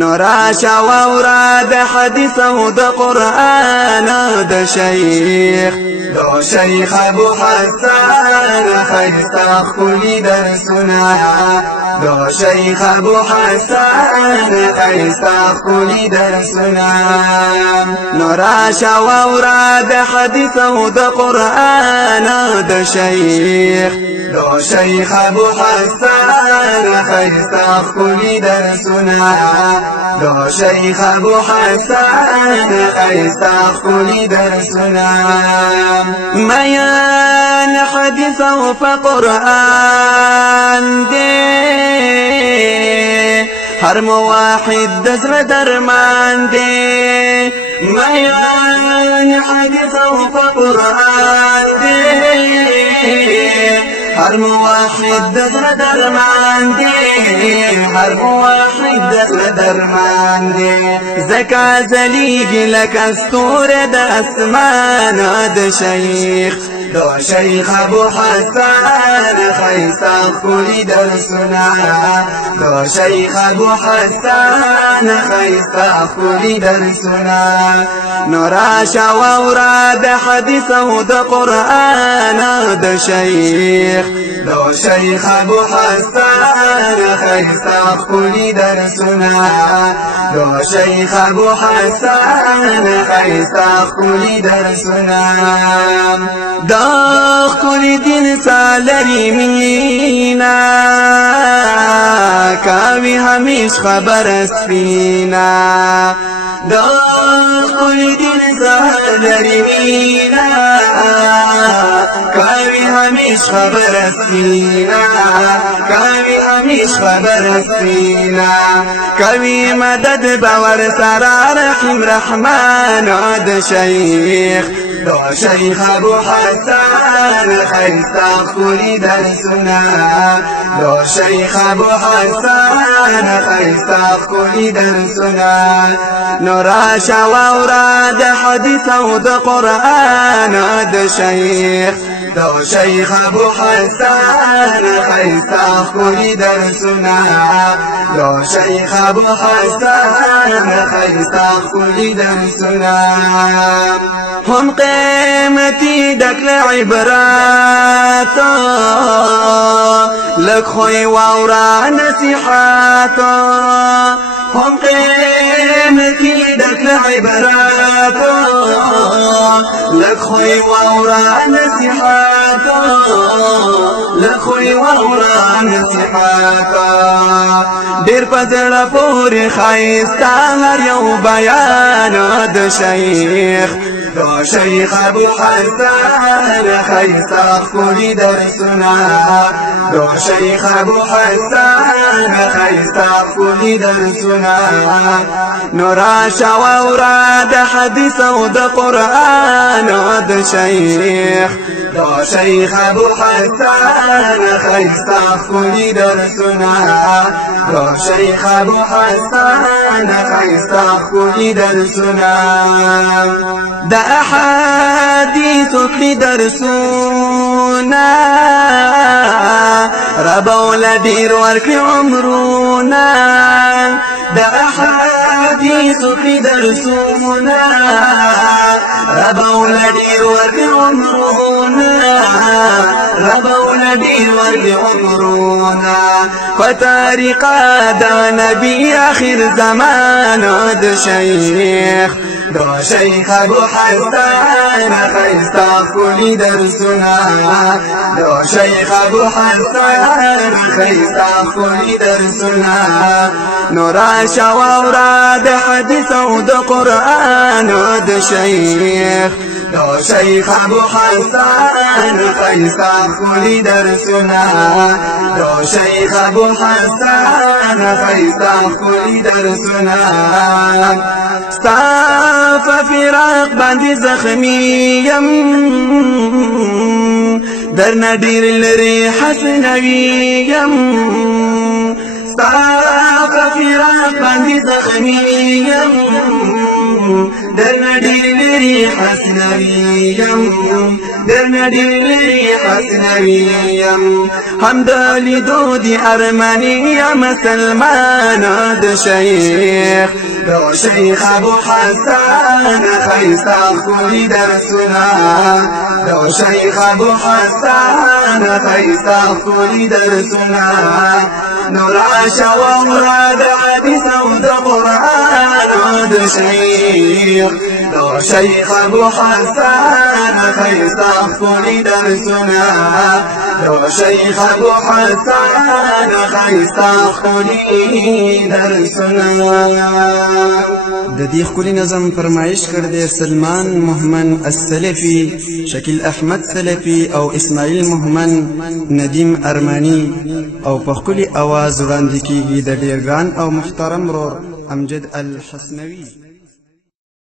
نورا شاورا د حدیث او د قرآن د شیخ ابو حسن خیستا خلی درسنا دو شیخ ابو حسن خیستا خلی درسنا نورا شاورا د حدیث او د قرآن د شیخ ابو حسن خیستا خلی درسنا دو شیخ ابو حسن خیستا خلی درسنا میان حدیث او قرآن دے هر موحد دزر درمان دے میان حدیث او قرآن دے هر موحد دزر درمان دے هر موحد دزر درمان دے زکا زلیگی لک استور د اسمان د شیخ ابو حسن خیستا خلی درسنا دو شیخ ابو حسن خیستا خلی درسنا نورا شاورا د حدیث او د قرآن د شیخ ابو حسن خیستا خلی درسنا دو شیخ ابو حسن خیستا خلی درسنا داخ كل دين سالري مينا كاوي هميش خبر سفينا داخ كل دين سالري مينا كاوي هميش خبر سفينا كاوي هميش خبر سفينا كاوي مدد باور سرار رحم رحمان عد شيخ ابو حسن خیستا خلی درسنا دو شیخ ابو حسن خیستا خلی درسنا نورا شاورا د حدیث او د قرآن د شیخ ابو حسن خیستا خلی درسنا دو شیخ ابو حسن خیستا خلی درسنا هم قیمتی دکل عبراتا لک خوی واورا نصیحاتا هم قیمتی دکل عبراتا لک خوی واورا نصیحاتا لک خوی واورا نصیحاتا دیر پزڑا پوری خیستا هر یو بیان د شیخ ابو حسن خیستا خلی درسنا دو شیخ ابو حسن خیستا خلی درسنا نورا شاورا د حدیث او د قرآن د شیخ ابو حسن خیستا خلی درسنا دو شیخ ابو حسن خیستا خلی درسنا دا احادیث کی درسونا ربو لدیر ورکی عمرونا دا احادیث کی درسونا ربو لدیر ورکی عمرونا ربو لدیر ورکی عمرونا فتارقا دا نبی آخر زمان د شیخ ابو حسن خیستا خلی درسنا دو شیخ ابو حسن خیستا خلی درسنا نورا شاورا د حدیث او د قرآن د شیخ ابو حسن خیستا خلی درسنا دو شیخ ابو حسن خیستا خلی درسنا ستاف فراق باندې زخمیم در ندیر لري حسنویم ستاف فراق باندې زخمیم درنا ډېر لري حسنوي یم درنا ډېر لري حسنوي یم هم د لیدو د ارماني یم سلمانه د شیخ ابو حسن خیستا ښکلي درسونه د شیخ ابو حسن خیستا ښکلي درسونه نو راشه واوره د حدیث او د قرآن د شیخ د شیخ ابو حسن خیستا ښکلي درسونه د شیخ ابو حسن خیستا ښکلي درسونه د دې ښکلي نظم فرمایش کړی سلمان مهمن السلفي شکیل احمد سلفي او اسماعیل مهمن ندیم ارمانی او په ښکلي اواز وړاندې کیږي د ډېر ګران او محترم ورور امجد الحسنوي.